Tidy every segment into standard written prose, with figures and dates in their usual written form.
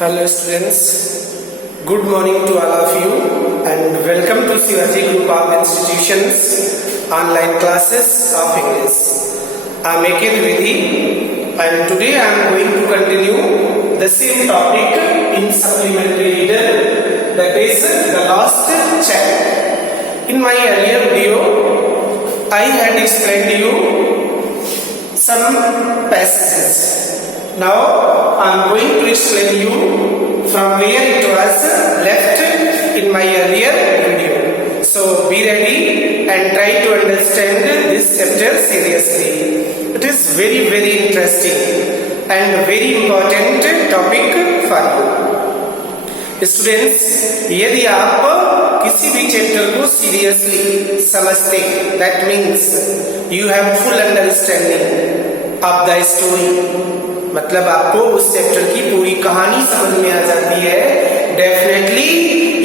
Hello students, good morning to all of you and welcome to Shivaji Group of Institutions online classes of English. I am A.K. Dwivedi and today I am going to continue the same topic in supplementary reader, that is the last chapter. In my earlier video, I had explained to you some passages. Now I am going to explain you from where it was left in my earlier video. So be ready and try to understand this chapter seriously. It is very interesting and very important topic for you. Students, यदि आप किसी भी chapter को seriously समझते, that means you have full understanding of the story, मतलब आपको उस chapter की पूरी कहानी समझ में आ जाती है, definitely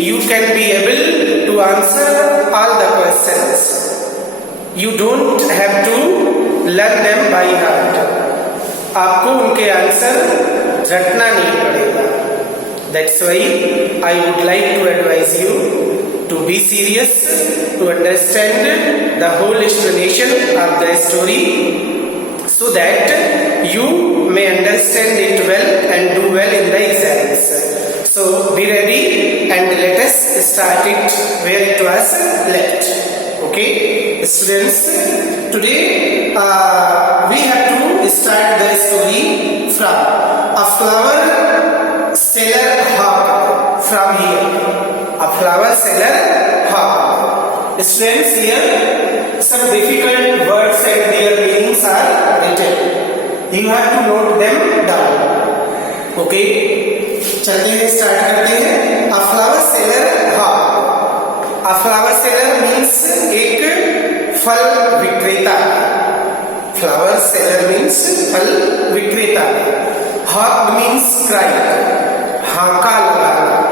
you can be able to answer all the questions. You don't have to learn them by heart. आपको उनके आंसर रटना नहीं पड़ेगा. That's why I would like to advise you to be serious, to understand the whole explanation of the story, so that you may understand it well and do well in the exams. So be ready and let us start it where it was left. Okay, students, today we have to start the story from a flower seller hawk. From here, a flower seller hawk. Students, here some difficult words and their meanings are written. You have to note them down. Okay, चलते हैं, start करते हैं. A flower seller hawk. A flower seller means एक फल विक्रेता. Flower seller means फल विक्रेता. Hawk means cry, हाका लगाना.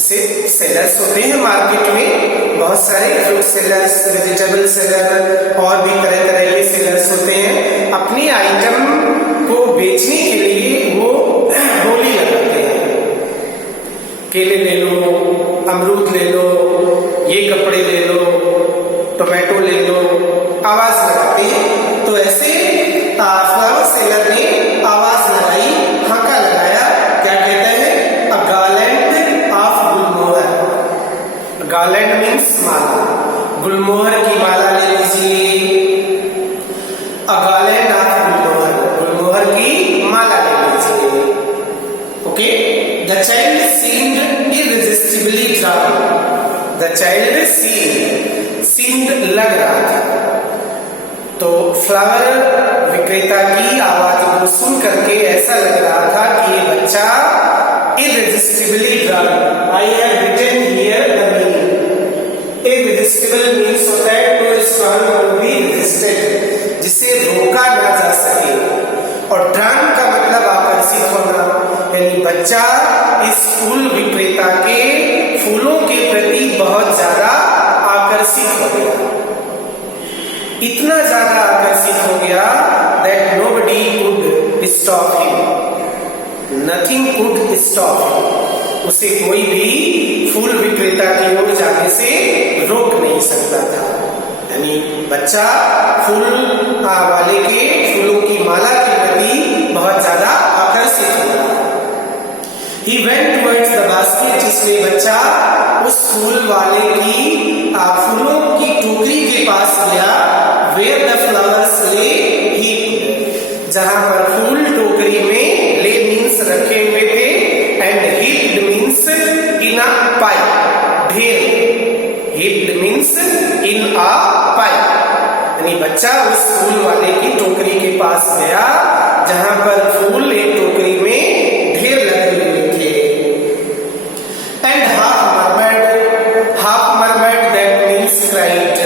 सेलर्स होते हैं मार्केट में, बहुत सारे फ्रूट सेलर्स, वेजिटेबल सेलर और भी तरह तरह के सेलर्स होते हैं. अपनी आइटम को बेचने के लिए वो बोली लगाते हैं. केले ले लो, अमरूद ले लो, ये कपड़े ले लो, टोमेटो ले लो, आवाज लगाते हैं. तो ऐसे फ्लावर सेलर ने आवाज लगाई, हाका लगाया. क्या कहते हैं? A garland of gulmohar. Garland means माला. गुलमोहर की माला ले लीजिए. अ गार्लैंड ऑफ गुलमोहर, गुलमोहर की माला ले लीजिए. Okay, the child seemed irresistibly drawn. The child seemed लग रहा था. तो फ्लावर विक्रेता की आवाज को सुन करके ऐसा लग रहा था कि ये बच्चा irresistibly drawn. I have written here the meaning. Irresistible means होता है too strong to be resisted, जिसे रोका ना जा सके. और drawn का मतलब आकर्षित होना, यानी बच्चा इस फूल विक्रेता के फूलों के प्रति बहुत ज्यादा आकर्षित हो गया. इतना ज्यादा आकर्षित हो गया that nobody could stop him. Nothing could stop him. उसे कोई भी फूल विक्रेता की ओर जाने से रोक नहीं सकता था. यानी बच्चा फूल वाले के फूलों की माला के प्रति बहुत ज्यादा आकर्षित हुआ. He went towards the basket. इसलिए बच्चा उस फूल वाले की फूलों की टोकरी के पास गया. Where the flowers lay heaped. जहां पर फूल टोकरी में, lay means रखे हुए थे, and heaped means in a pile. ढेर. heaped means in a pile. यानी बच्चा उस फूल वाले की टोकरी के पास गया जहां पर फूल एक टोकरी में ढेर लगे हुए थे. And half murmured, that means cried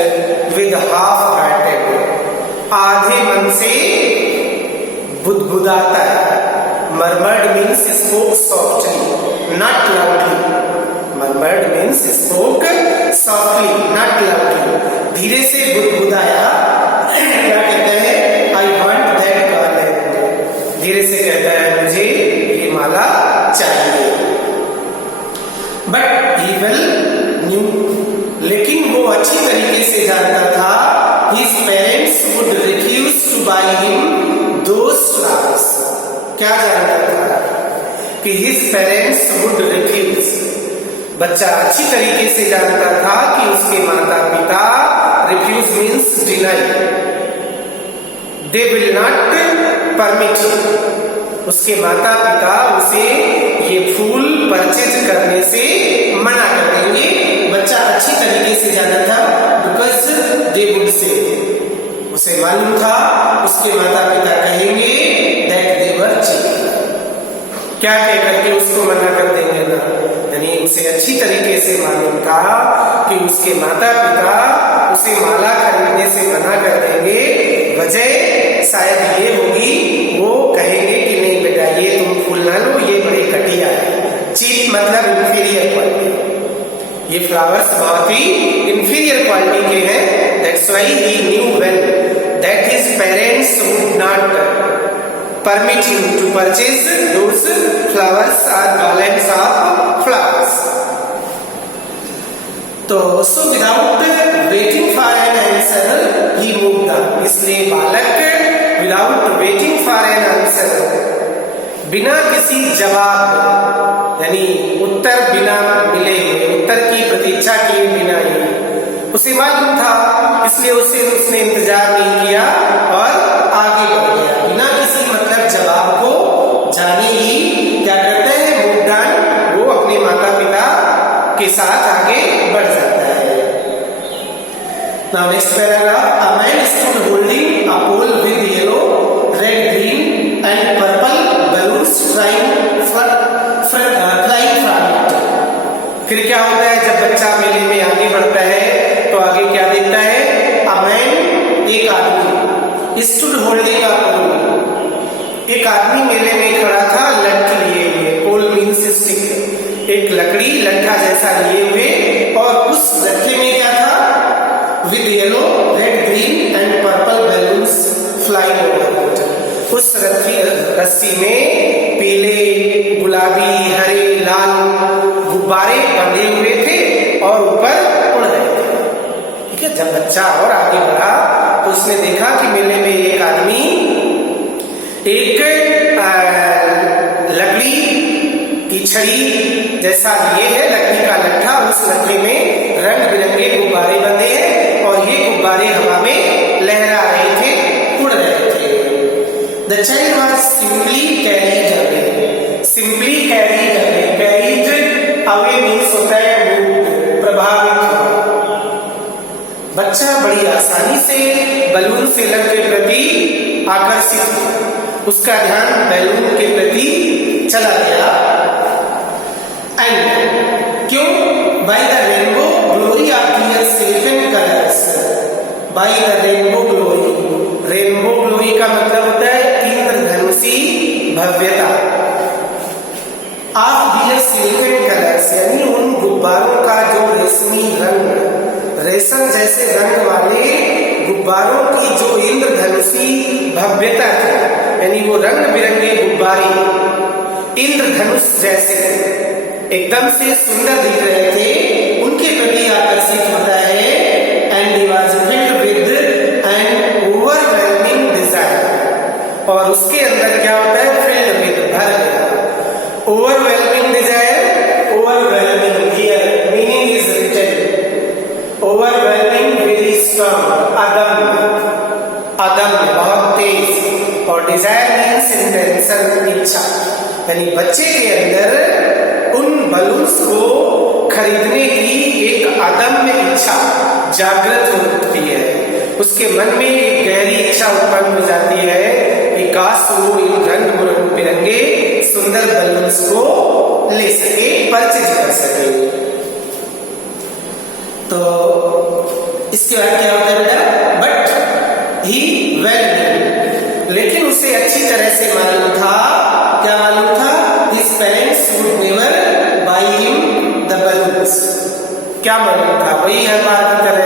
with half-hearted. आधे मन से बुदबुदाता है. Murmured means spoke softly, not loudly. Murmured means spoke softly, not loudly. धीरे से बुदबुदाया. क्या कहते हैं? I want that garland. धीरे से कहता है मुझे ये माला चाहिए. बट ही वेल न्यू, लेकिन वो अच्छी तरीके से जानता था, his parents would refuse to buy him those flowers. क्या जानता था कि his parents would refuse, बच्चा अच्छी तरीके से जानता था कि उसके माता पिता, refuse means deny, they will not permit, उसके माता पिता उसे ये फूल परचेज करने से मना कर देंगे। बच्चा अच्छी तरीके से जाना था, बिकॉज दे वुड से, उसे मालूम था उसके माता पिता कहेंगे दैट दे वर चीप, क्या कह करके उसको मना कर देंगे ना, यानी उसे अच्छी तरीके से मालूम था कि उसके माता पिता उसे माला खरीदने से मना कर देंगे। वजह शायद ये होगी, वो कहेंगे कि नहीं बेटा ये तुम फूल ना लो, ये बड़े घटिया है। चीप मतलब इंफीरियर क्वालिटी, ये फ्लावर्स बहुत ही इंफीरियर क्वालिटी के हैं। That's why he new well that his parents would not permit him to purchase those flowers or garlands of flowers. तो so without waiting for an answer he moved on. इसलिए बालक without waiting for an answer, बिना किसी जवाब यानी उत्तर बिना मिले हुए, उत्तर की प्रतीक्षा किए बिना ही उसे मालूम था, इसलिए उसने इंतजार नहीं किया और आगे बढ़ गया बिना किसी मतलब जवाब को जाने ही क्या करते हैं, मूव ऑन, वो अपने माता पिता के साथ आगे बढ़ जाता है। Now next paragraph, a man stood holding a pole with yellow, red, green and purple balloons flying from it. फिर क्या होता है जब बच्चा मेले में आगे बढ़ता है तो आगे क्या देखता है, a man, एक आदमी, stood holding a pole, एक आदमी मेले में खड़ा था लठ लिए हुए, पोल मीन्स स्टिक, एक लकड़ी लट्ठा जैसा लिए हुए, और उस लट्ठे में क्या था, with yellow, red, green and purple balloons flying over it, उस रस्सी में पीले, गुलाबी, हरे, लाल गुब्बारे बंधे हुए थे और ऊपर उड़ रहे थे। ठीक है, जब बच्चा और आगे बढ़ा तो उसने देखा कि मेले में एक आदमी एक लकड़ी की छड़ी जैसा लिए है, लकड़ी का लट्ठा, उस लट्ठे में रंग बिरंगे गुब्बारे बंधे हैं और ये गुब्बारे हवा में लहरा रहे थे, उड़ रहे थे। The child was simply carried away. Simply carried away. Carried away means होता है प्रभावित। बच्चा बड़ी आसानी से बलून से लग के प्रति आकर्षित, उसका ध्यान बैलून के प्रति चला गया। एंड क्यों? By the rainbow glory of their sylvan colours, by the rainbow glory, rainbow glory का मतलब होता है इंद्रधनुषी भव्यता, ऑफ दियर सिल्वन कलर्स यानी उन गुब्बारों का जो रेशमी रंग, रेशम जैसे रंग वाले गुब्बारों की जो इंद्रधनुषी भव्यता थी, यानी वो रंग बिरंगे गुब्बारे इंद्रधनुष जैसे एकदम से सुंदर दिख रहे थे, उनके प्रति आकर्षित होता है। And he was filled with an overwhelming desire, और उसके अंदर क्या होता है, फिल्ड विद, भर गया। Overwhelming desire, overwhelming here meaning is written, overwhelming very strong, अदम बहुत तेज, और डिजायर मीन्स इंटेंशन, इच्छा, यानी बच्चे के अंदर उन बलून्स को खरीदने की एक अदम्य इच्छा जागृत होती है, उसके मन में एक गहरी इच्छा उत्पन्न हो जाती है कि काश वो इन रंग बिरंगे सुंदर बलून्स को ले सके, परचेज कर सके। तो इसके बाद क्या होता है बेटा, बट ही वेल, लेकिन उसे अच्छी तरह से मालूम था, क्या मालूम था, his parents would never buy him the balloons, क्या मालूम था, वही हर बार की तरह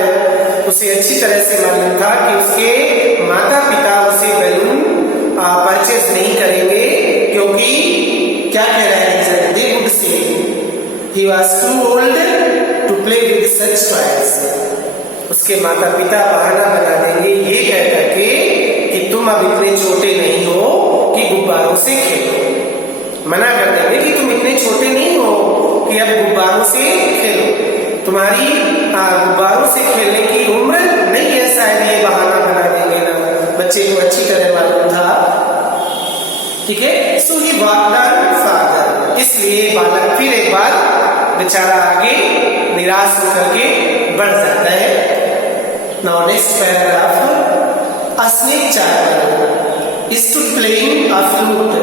उसे अच्छी तरह से मालूम था कि उसके माता पिता उसे बैलून परचेज नहीं करेंगे, क्योंकि क्या कह रहा है, they would say, He was too old to play with such toys. उसके माता पिता बहाना बना देंगे ये कह करके कि तुम अब इतने छोटे नहीं हो कि गुब्बारों से खेलो। मना कर देंगे कि तुम इतने छोटे नहीं हो कि अब गुब्बारों से खेलो, तुम्हारी गुब्बारों से खेलने की उम्र नहीं है, शायद ये बहाना बना देंगे ना। बच्चे को अच्छी तरह मालूम था, ठीक है। सो ही वॉकड ऑन फर्दर, इसलिए बालक फिर एक बार बेचारा आगे निराश होकर के बढ़ जाता है। Now next paragraph, a snake charmer stood playing a flute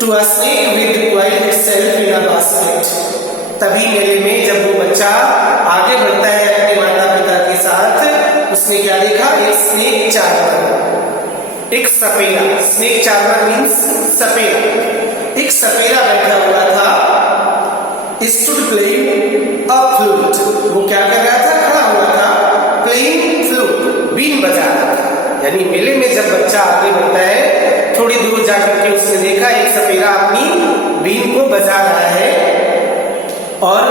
to a snake with coiled itself in a basket. तभी मेले में जब वो बच्चा आगे बढ़ता है अपने माता पिता के साथ, उसने क्या देखा? एक स्नेक चार्मर, एक सपेरा। स्नेक चार्मर मीन्स सपेरा। एक सपेरा बैठा हुआ था, stood playing a flute, वो क्या कर रहा था? खड़ा हुआ था, playing flute, बीन बजा रहा था। यानी मेले में जब बच्चा आगे बढ़ता है, थोड़ी दूर जाकर के उसने देखा एक सपेरा अपनी बीन को बजा रहा है। और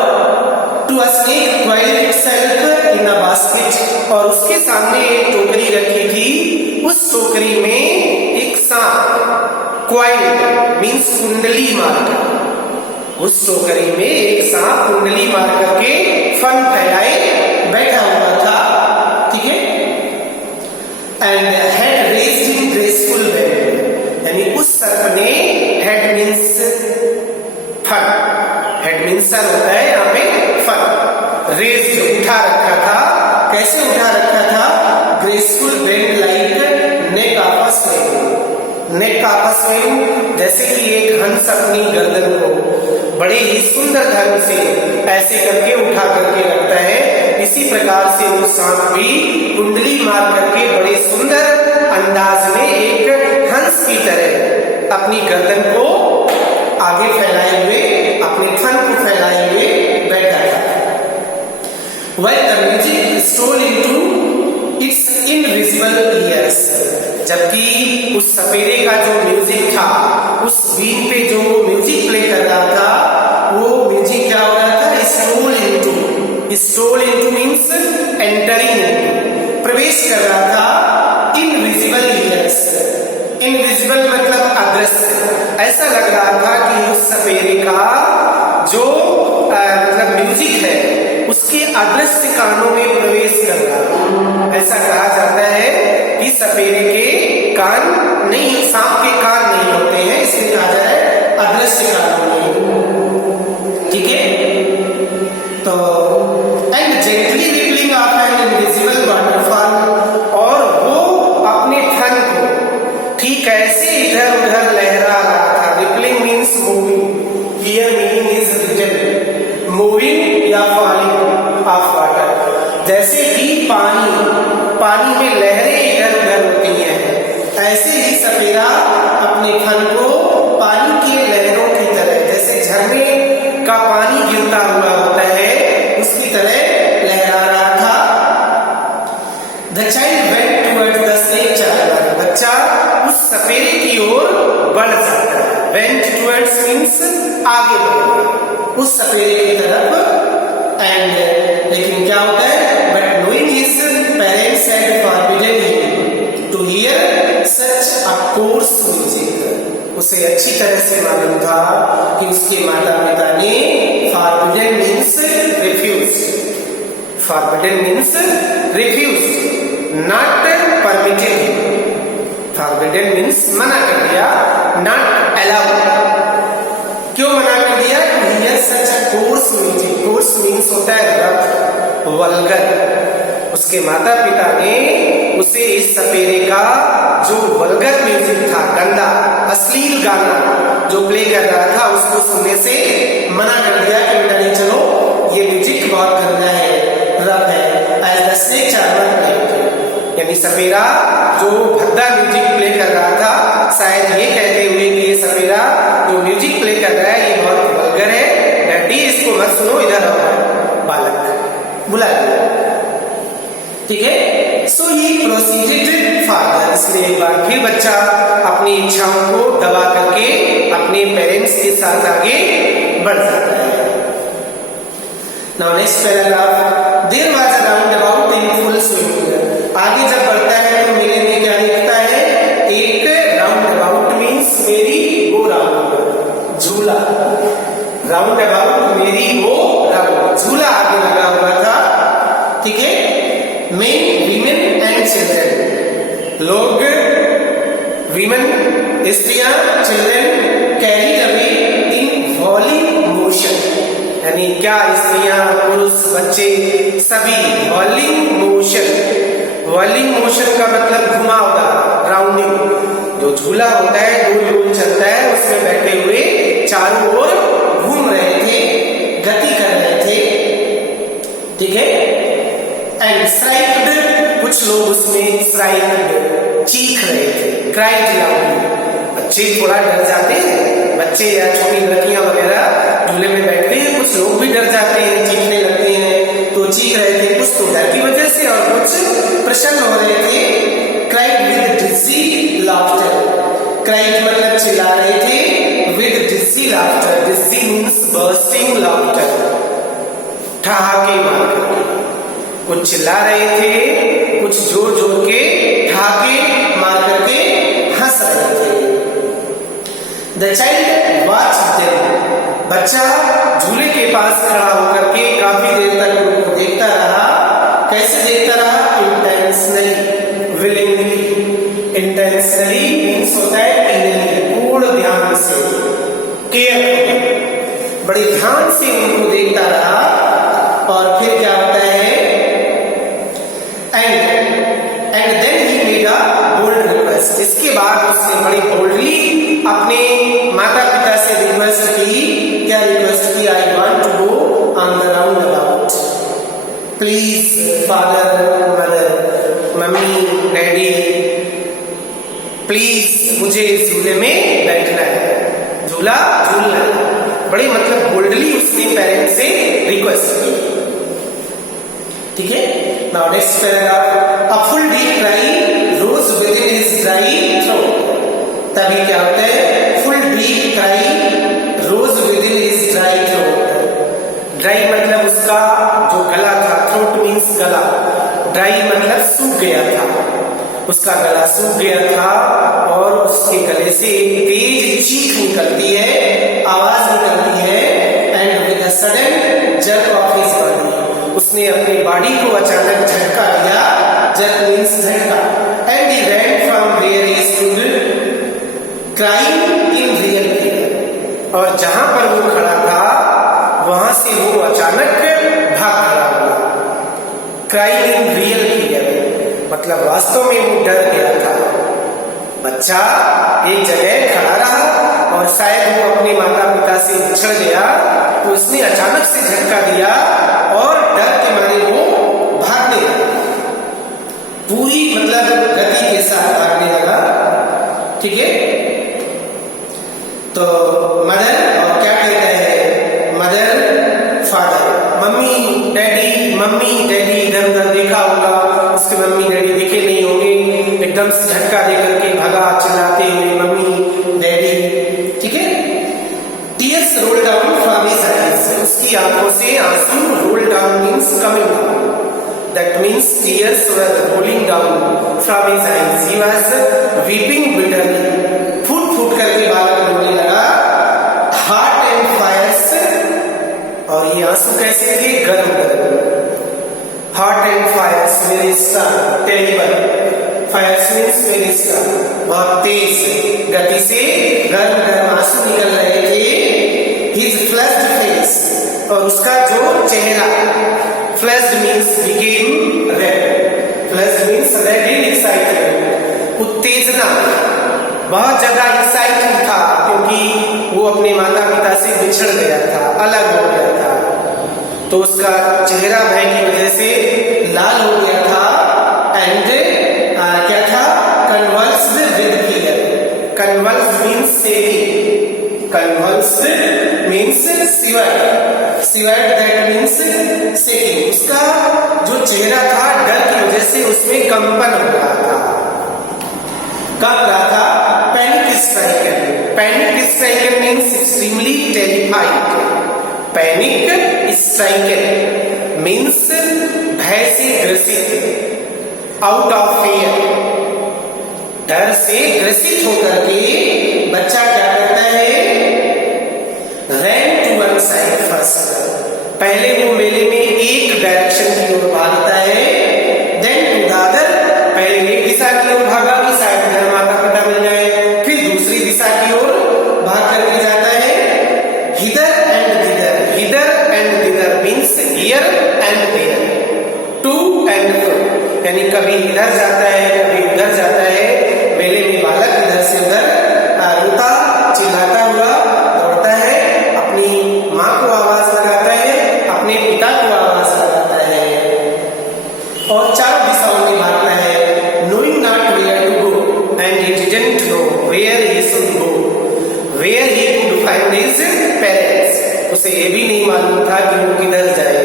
to a snake coiled itself in a basket, और उसके सामने एक टोकरी रखी थी, उस टोकरी में एक सांप, coiled मीन्स कुंडली मारकर, उस टोकरी में एक सांप कुंडली मार करके फन फैलाए बैठा हुआ था, ठीक है। And head raised in graceful bend, यानी उस सर्प ने, हेड मीन्स फन, हेड मीन्स सर होता है यहाँ पे, फन, रेज्ड उठा रखा था। कैसे उठा रखा था? Graceful bend like neck of a swan, neck of a swan, जैसे कि एक हंस अपनी गर्दन को बड़े ही सुंदर ढंग से ऐसे करके उठा करके रखता है, इसी प्रकार से वो सांप भी कुंडली मार करके बड़े सुंदर अंदाज में एक हंस की तरह अपनी गर्दन को आगे फैलाए हुए, अपने थन को फैलाए हुए बैठा था। While the music stole into its invisible ears, जबकि उस सपेरे का जो म्यूजिक था, उस बीन पे जो म्यूजिक प्ले कर रहा था, वो म्यूजिक क्या हो रहा था? Stole into means entering into, प्रवेश कर रहा था इनविजिबल ईयर्स। इनविजिबल मतलब अदृश्य। ऐसा लग रहा था कि उस सपेरे का जो मतलब म्यूजिक है, उसके अदृश्य कानों में प्रवेश कर रहा। ऐसा कहा जाता है कि सपेरे के कान नहीं, सांप के कान नहीं होते हैं, इसलिए कहा जाए अदृश्य कानों में, ठीक है। तो and gently rippling of an invisible waterfall, और वो अपने थन को ठीक ऐसे इधर उधर लहरा रहा था। Rippling means moving, here meaning is written, moving या फॉलिंग ऑफ वाटर, जैसे कि पानी में लहरें इधर उधर होती हैं, ऐसे ही सपेरा अपने थन को पानी की लहरों की तरह, जैसे झरने का पानी गिरता हुआ होता है, उसकी तरह लहरा रहा था। The child went towards the snake charmer, बच्चा उस सपेरे की ओर बढ़ जाता है। Went towards means आगे बढ़, उस सपेरे की तरफ। एंड लेकिन क्या होता है? But knowing his parents had forbidden him to hear such a coarse music, उसे अच्छी तरह से मालूम था कि उसके माता पिता ने forbidden means refuse, forbidden means refuse, not permitted, forbidden means मना कर दिया, not allowed। क्यों मना कर दिया? to hear such a coarse music, coarse means होता है रफ, वल्गर। उसके माता पिता ने उसे इस सपेरे का जो वल्गर म्यूजिक था, गंदा अश्लील गाना जो प्ले कर रहा था, उसको सुनने से मना कर दिया कि बेटा नहीं, चलो ये म्यूजिक बहुत गंदा है, रफ है। As the snake charmer played, यानी सपेरा जो भद्दा म्यूजिक प्ले कर रहा था, शायद ये कहते हुए कि ये सपेरा जो म्यूजिक प्ले कर रहा है ये बहुत वल्गर है, डर्टी, इसको मत सुनो, इधर आओ। बालक बुला दिया, ठीक है। सो ही प्रोसीडेड फादर, इसलिए एक बार फिर बच्चा अपनी इच्छाओं को दबा करके अपने पेरेंट्स के साथ आगे बढ़ जाता है। Now next paragraph, there was a round about in full swing. आगे जब बढ़ता है तो मेले में क्या दिखता है, एक राउंड अबाउट मीन्स मेरी गो राउंड, झूला, राउंड अबाउट मेरी गो राउंड, झूला आगे लगा हुआ था, ठीक है। मेन वीमेन एंड चिल्ड्रन, लोग, वीमेन स्त्रियां, children carry away in वॉलिंग motion, यानी क्या स्त्रियां, पुरुष, बच्चे सभी वॉलिंग मोशन। वॉलिंग मोशन का मतलब घुमावदार, राउंडिंग। जो झूला होता है गोल गोल चलता है, उसमें बैठे हुए चारों ओर घूम रहे थे, गति कर रहे थे, ठीक है। एंड स्ट्राइक्ड, कुछ लोग उसमें स्ट्राइक्ड, चीख रहे थे, क्राइड लाउडली। बच्चे थोड़ा डर जाते हैं, बच्चे या छोटी लड़कियां वगैरह झूले में बैठते हैं, कुछ लोग भी डर जाते हैं, चीखने लगते हैं, तो चीख रहे थे, कुछ तो डर की वजह से और कुछ प्रसन्न हो रहे थे। Cried with dizzy laughter, cried मतलब चिल्ला रहे थे, with dizzy laughter, dizzy means bursting laughter, ठहाके मारकर, कुछ चिल्ला रहे थे, कुछ जोर जोर के ठहाके मार करके हंस रहे थे। The child watched them, बच्चा झूले के पास खड़ा होकर के काफी देर तक उनको देखता रहा। कैसे देखता रहा, इंटेंशनली, विलिंगली। इंटेंशनली मीन्स होता है पूर्ण ध्यान से, केयर, बड़े ध्यान से उनको देखता रहा। और फिर क्या होता है, and then he made a bold request, इसके बाद उसने बड़ी बोल्डली अपने माता पिता से रिक्वेस्ट की। क्या रिक्वेस्ट की, I want to go on the round about, please father mother, mummy daddy, please मुझे इस झूले में बैठना है, झूला झूलना है। बड़े मतलब बोल्डली उसने पेरेंट से रिक्वेस्ट की, ठीक है। Now next paragraph, a full deep cry rose within his dry throat. तभी क्या होता है, full deep cry rose within his dry throat. Dry मतलब उसका जो गला था, थ्रोट मीन्स गला, ड्राई मतलब सूख गया था, उसका गला सूख गया था और उसके गले से एक तेज चीख निकलती है, आवाज निकलती है। And with a sudden jerk of his body, उसने अपनी बॉडी को अचानक झटका दिया, जर्क मीन्स झटका। And he ran from where he stood crying in real fear, और जहां पर वो खड़ा था वहां से वो अचानक भाग खड़ा हुआ। क्राइंग इन रियल फीयर मतलब वास्तव में वो डर गया था। बच्चा एक जगह खड़ा रहा और शायद वो अपने माता पिता से बिछड़ गया, तो उसने अचानक से झटका दिया और डर के मारे वो भागने लगा, पूरी मतलब गति के साथ भागने लगा, ठीक है। तो मदर, और क्या कहता है, मदर फादर, मम्मी डैडी इधर उधर देखा होगा, उसके मम्मी डैडी दिखे नहीं होंगे, एकदम से झटका दे करके भागा चिल्लाते हुए, मम्मी डैडी, ठीक है। Tears roll down from his eyes, उसकी आंखों से आंसू, roll down means coming down, that means tears were rolling down from his eyes, he was weeping bitterly, फूट फूट करके बालक रोने लगा। हार्ट एंड फायर्स, और ये आंसू कैसे थे, गर्म गर्म। हॉट एंड फायर्स मेरे स्टन, टेरिबल, फायर्स मीन्स मेरे स्टन, बहुत तेज गति से गर्म गर्म आंसू निकल रहे थे। हिज फ्लश्ड फेस, और उसका जो चेहरा, flushed means became red, flushed means red in excitement, उत्तेजना, बहुत ज्यादा एक्साइटेड था क्योंकि वो अपने माता पिता से बिछड़ गया था, अलग हो गया था, तो उसका चेहरा भय की वजह से लाल हो गया था। एंड क्या था, convulsed with fear, convulsed means shaking, convulsed means shivered, shivered that means shaking, उसका जो चेहरा था डर की वजह से उसमें कंपन हो रहा था। कब रहा था, panic stricken, panic stricken means extremely terrified, panic stricken means भय से ग्रसित, आउट ऑफ फियर, डर से ग्रसित होकर के बच्चा क्या करता है, ran to one side first, पहले वो मेले में एक डायरेक्शन की ओर भागता है, देन टू द अदर, पहले एक दिशा की ओर भागा कि शायद घर माता पिता मिल जाए, फिर दूसरी दिशा की ओर भाग करके जाता है, hither and thither, hither and thither means here and there, to and fro, यानी कभी इधर जाता है कभी उधर जाता है। मेले में बालक इधर से उधर रोता चिल्लाता हुआ दौड़ता है, अपनी माँ को आवाज लगाता है, अपने पिता को आवाज लगाता है और चारों दिशाओं में भागता है। Knowing not where to go and he didn't know where he should go, where he could find his parents, उसे ये भी नहीं मालूम था कि वो किधर जाए,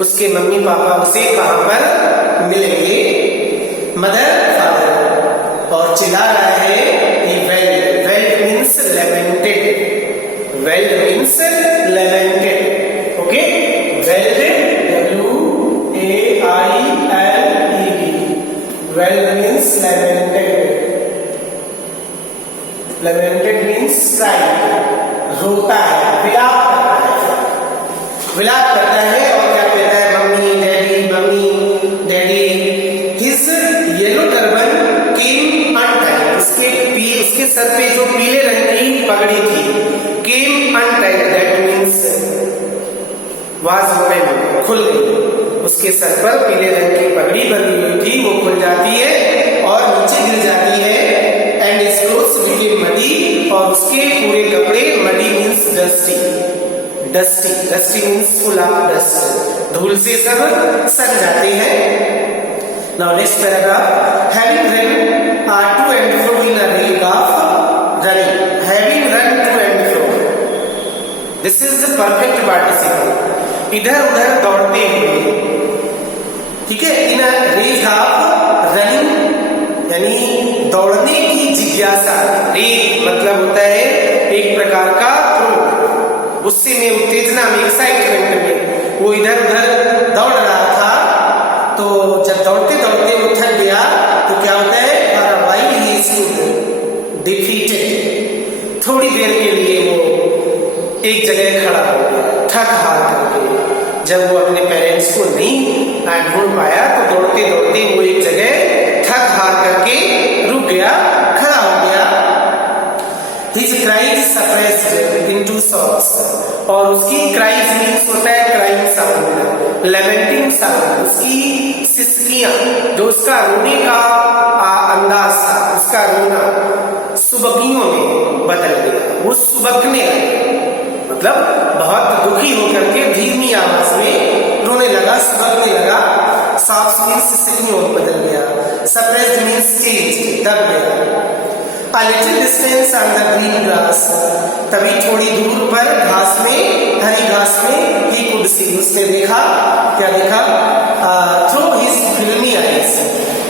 उसके मम्मी पापा उसे कहां पर मिलेंगे, मदर फादर, और चिल्ला रहा है he wailed, wailed means lamented, wailed means lamented, okay, wailed, W-A-I-L-E-D, wailed means lamented, lamented means cry, रोता है, विलाप करता है और क्या कहता है, mummy daddy, his yellow turban came untied, उसके सर पे जो पीले रंग की पगड़ी थी, came untied, that means was open, खुल गई, उसके सर पर पीले रंग की पगड़ी बंधी हुई थी, वो खुल जाती है और नीचे गिर जाती है, and his clothes became muddy, और उसके पूरे कपड़े, muddy means dusty, dusty means full of dust, धूल से सब सड़ जाते हैं। Now next paragraph, having run to and fro in a ring of running, having run to and fro, this is the perfect participle, इधर उधर दौड़ते हुए, ठीक है, इन अ रेस ऑफ रनिंग यानी दौड़ने की जिज्ञासा, रेस मतलब होता है एक प्रकार का क्रोध, गुस्से में, उत्तेजना में, एक्साइटमेंट में, वो इधर उधर दौड़ रहा था, तो जब दौड़ते दौड़ते वो थक गया तो क्या होता है, for a while he stood defeated, थोड़ी देर के लिए वो एक जगह खड़ा हो गया, थक हार करके, जब वो अपने पेरेंट्स को नहीं ढूंढ पाया तो दौड़ते दौड़ते वो एक जगह थक हार करके रुक गया, खड़ा हो गया। His cries suppressed into sobs, और उसकी cries मीन्स होता है crying sound, lamenting sound, उसकी सिसकियां, जो उसका रोने का अंदाज था, उसका रोना सुबकियों में बदल गया, वो सुबकने लगा, मतलब बहुत दुखी होकर के धीमी आवाज में रोने लगा, सुबकने लगा, sobs मीन्स सिसकियों में बदल गया, suppressed मीन्स चेंज, दब गया। A little distance on the green grass, तभी थोड़ी दूर पर घास में, हरी घास में, he could see, उसने देखा, क्या देखा, through his filmy eyes,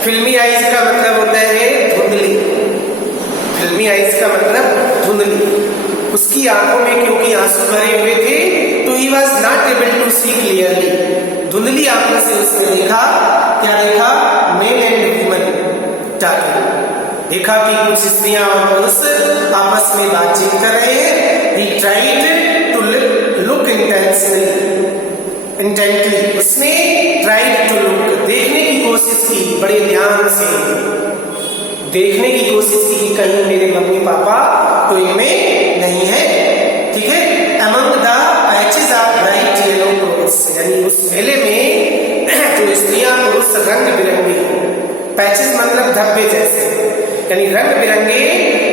filmy eyes का मतलब होता है धुंधली, filmy eyes का मतलब धुंधली, उसकी आंखों में क्योंकि आंसू भरे हुए थे तो he was not able to see clearly, धुंधली आंखों से उसने देखा, क्या देखा, men and women talking, देखा कि कुछ स्त्रियां और पुरुष आपस में बातचीत कर रहे हैं। He tried to look intently, उसने tried to look, देखने की कोशिश की, बड़े ध्यान से देखने की कोशिश की, कहीं मेरे मम्मी पापा तो इनमें नहीं है, ठीक है। Among the patches of bright yellow clothes, यानी उस मेले में जो स्त्रियां पुरुष रंग बिरंगे, पैचेस मतलब धब्बे जैसे, यानी रंग बिरंगे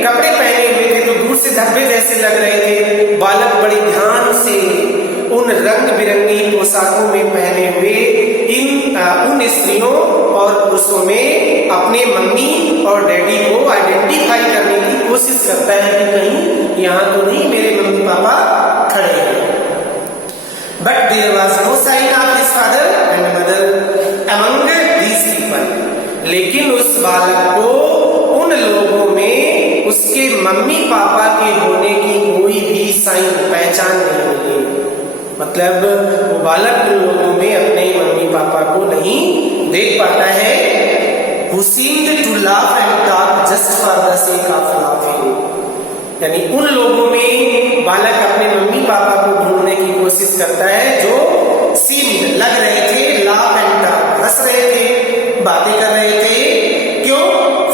कपड़े पहने हुए थे तो दूर से धब्बे जैसे लग रहे थे। बालक बड़े ध्यान से उन रंग बिरंगी पोशाकों में पहने हुए उन स्त्रियों और पुरुषों में अपने मम्मी और डैडी को आइडेंटिफाई करने की कोशिश करता है कि कहीं यहाँ तो नहीं मेरे मम्मी पापा खड़े हैं। But there was no sign of his father and mother among these people, लेकिन उस बालक को उन लोगों में उसके मम्मी पापा के होने की कोई भी साइन, पहचान नहीं मिली। मतलब वो बालक उन लोगों में अपने मम्मी पापा को नहीं देख पाता है। Who seemed to laugh and talk just for the sake of laughing, यानी उन लोगों में बालक अपने मम्मी पापा को ढूंढने की कोशिश करता है जो seemed लग रहे थे, laugh and talk हंस रहे थे, बातें कर रहे थे। क्यों?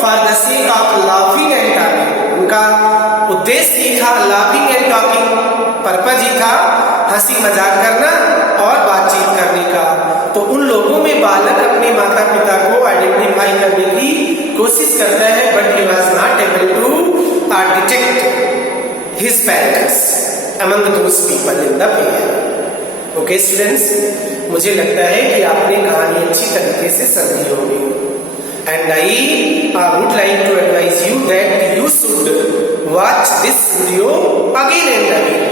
For the sake of laughing and talking, उनका उद्देश्य ही था laughing and talking, पर्पज ही था हंसी मजाक करना और बातचीत करने का। तो उन लोगों में बालक अपने माता पिता को आइडेंटिफाई करने की कोशिश करता है, but he was not able to detect his parents among those people in the fair. Okay students, मुझे लगता है कि आपने कहानी अच्छी तरीके से समझी होगी। And I would like to advise you that you should watch this video again and again,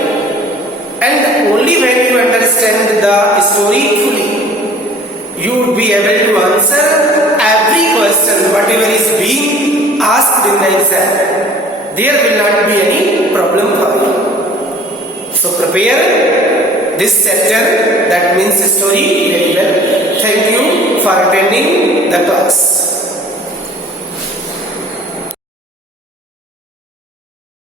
and only when you understand the story fully you would be able to answer every question whatever is being asked in the exam. There will not be any problem for you. So prepare this chapter, that means story, very well. Thank you for attending the class.